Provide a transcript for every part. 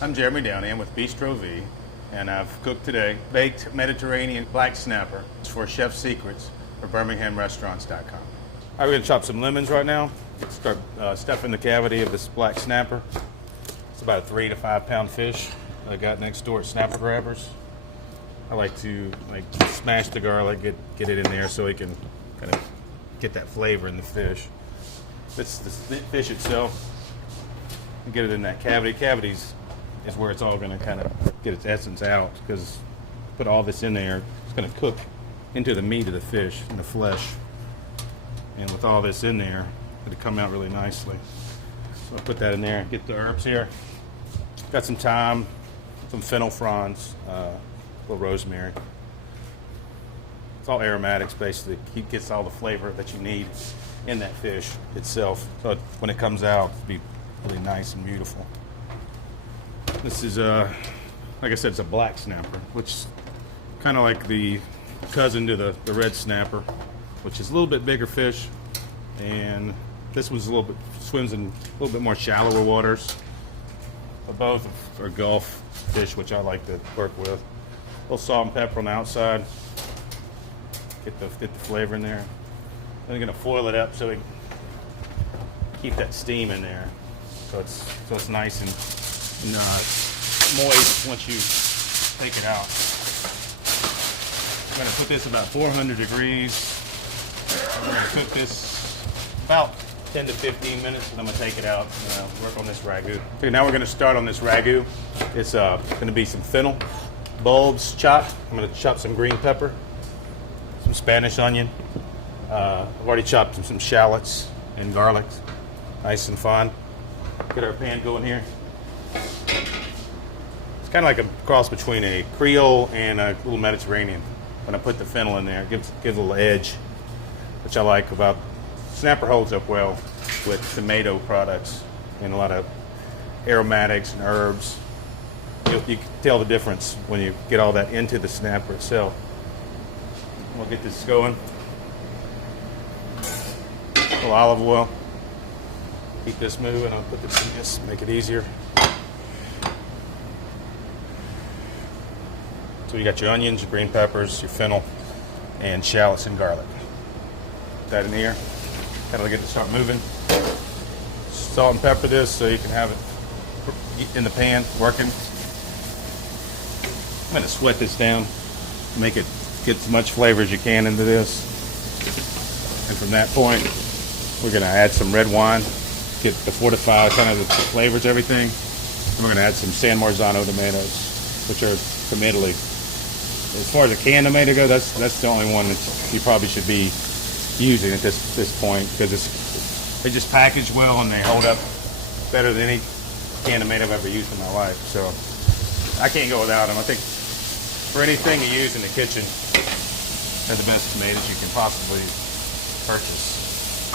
I'm Jeremy Downey. I'm with Bistro V, and I've cooked today baked Mediterranean black snapper. It's for Chef Secrets for BirminghamRestaurants.com. All right, we're gonna chop some lemons right now. Start stuffing the cavity of this black snapper. It's about a 3 to 5 pound fish that I got next door at Snapper Grabbers. I like to smash the garlic, get it in there so it can kind of get that flavor in the fish. It's the fish itself. Get it in that cavity. Cavities is where it's all going to kind of get its essence out, because put all this in there, it's going to cook into the meat of the fish and the flesh. And with all this in there, it'll come out really nicely. So I'll put that in there. Get the herbs here. Got some thyme, some fennel fronds, a little rosemary. It's all aromatics basically. It gets all the flavor that you need in that fish itself. So when it comes out, it'll be really nice and beautiful. This is like I said, it's a black snapper, which is kind of like the cousin to the red snapper, which is a little bit bigger fish, and this one's swims in a little bit more shallower waters. But both are Gulf fish, which I like to work with. A little salt and pepper on the outside. Get the flavor in there. Then I'm gonna foil it up so we keep that steam in there. So it's nice and moist once you take it out. I'm going to put this about 400 degrees. We're going to cook this about 10 to 15 minutes, and I'm going to take it out and work on this ragu. Okay, now we're going to start on this ragu. It's going to be some fennel, bulbs chopped. I'm going to chop some green pepper, some Spanish onion. I've already chopped some shallots and garlic, nice and fine. Get our pan going here. It's kind of like a cross between a Creole and a little Mediterranean. When I put the fennel in there, it gives a little edge, which I like about. Snapper holds up well with tomato products and a lot of aromatics and herbs. You can tell the difference when you get all that into the snapper itself. We'll get this going. A little olive oil. Keep this moving. I'll put this in this, make it easier. So you got your onions, your green peppers, your fennel, and shallots and garlic. Put that in here. Kind of get it to start moving. Salt and pepper this so you can have it in the pan working. I'm going to sweat this down, make it get as much flavor as you can into this. And from that point, we're going to add some red wine. Get the fortify kind of the flavors, everything. And we're going to add some San Marzano tomatoes, which are from Italy. As far as a canned tomato goes, that's the only one that you probably should be using at this point, because they just package well and they hold up better than any canned tomato I've ever used in my life. So I can't go without them. I think for anything you use in the kitchen, they're the best tomatoes you can possibly purchase.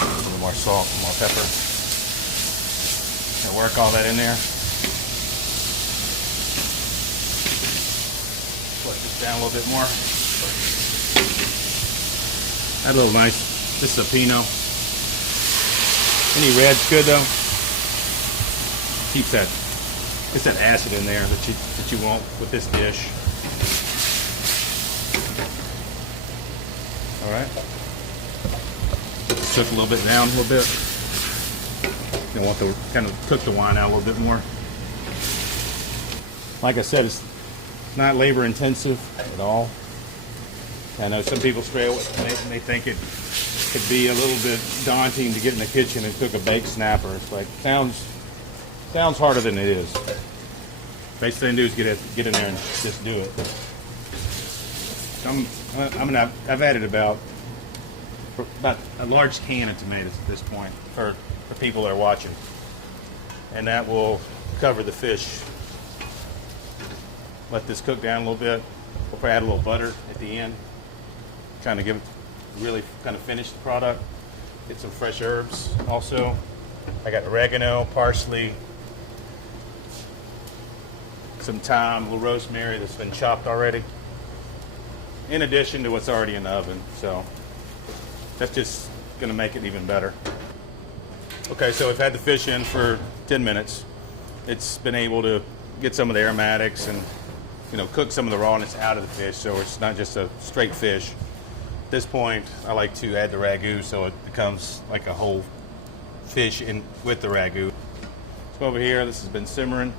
A little more salt, more pepper. And work all that in there. Let this down a little bit more. Add a little nice, this is a Pinot. Any red's good though. Keeps that, it's that acid in there that you want with this dish. All right. Cook a little bit down, a little bit. You want to kind of cook the wine out a little bit more. Like I said, it's not labor intensive at all. I know some people stray away and they think it could be a little bit daunting to get in the kitchen and cook a baked snapper. It's like sounds harder than it is. Basic thing to do is get in there and just do it. I've added about a large can of tomatoes at this point for people that are watching, and that will cover the fish. Let this cook down a little bit. We'll probably add a little butter at the end, kind of really finish the product. Get some fresh herbs also. I got oregano, parsley, some thyme, a little rosemary that's been chopped already, in addition to what's already in the oven. So that's just going to make it even better. Okay, so we've had the fish in for 10 minutes. It's been able to get some of the aromatics and, cook some of the rawness out of the fish so it's not just a straight fish. At this point, I like to add the ragu so it becomes like a whole fish in with the ragu. So over here, this has been simmering.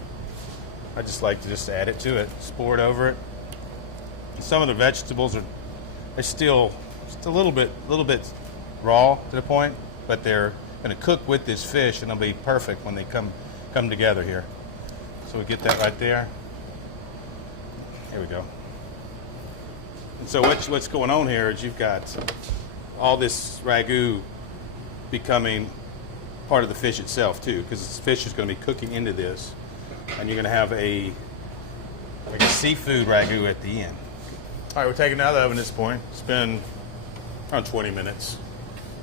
I just like to just add it to it, pour it over it. Some of the vegetables are still just a little bit raw to the point, but they're going to cook with this fish, and they'll be perfect when they come together here. So we get that right there. Here we go. And so what's going on here is you've got all this ragu becoming part of the fish itself too, because this fish is going to be cooking into this, and you're going to have like a seafood ragu at the end. All right, we're taking it out of the oven at this point. It's been around 20 minutes,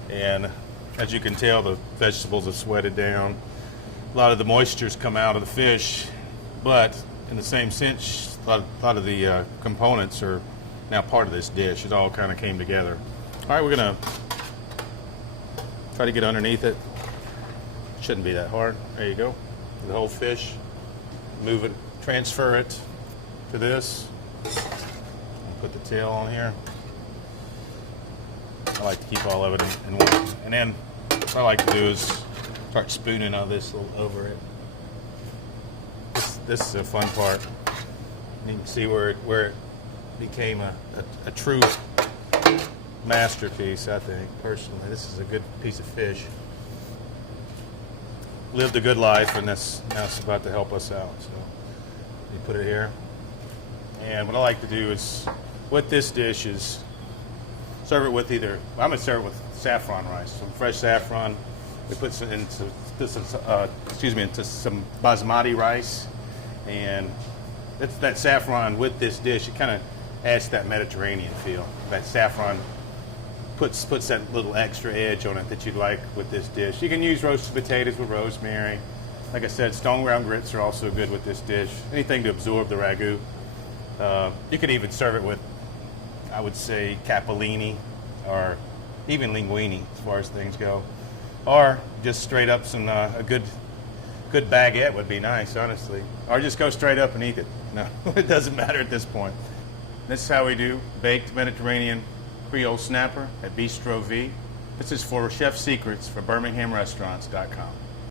and as you can tell, the vegetables have sweated down. A lot of the moisture's come out of the fish, but in the same sense, a lot of the components are now part of this dish. It all kind of came together. All right, we're gonna try to get underneath it. Shouldn't be that hard. There you go. The whole fish. Move it, transfer it to this. Put the tail on here. I like to keep all of it in one. And then what I like to do is start spooning all this over it. This is a fun part. You can see where it became a true masterpiece, I think, personally. This is a good piece of fish. Lived a good life, and now it's about to help us out. So you put it here. And what I like to do is, with this dish, is serve it with I'm going to serve it with saffron rice. Some fresh saffron. We put some into some basmati rice, and that saffron with this dish, it kind of adds that Mediterranean feel. That saffron puts that little extra edge on it that you'd like with this dish. You can use roasted potatoes with rosemary. Like I said, stone ground grits are also good with this dish. Anything to absorb the ragu. You could even serve it with, I would say, capellini or even linguine as far as things go. Or just straight up a good baguette would be nice, honestly. Or just go straight up and eat it. No, it doesn't matter at this point. This is how we do baked Mediterranean Creole snapper at Bistro V. This is for Chef Secrets for BirminghamRestaurants.com.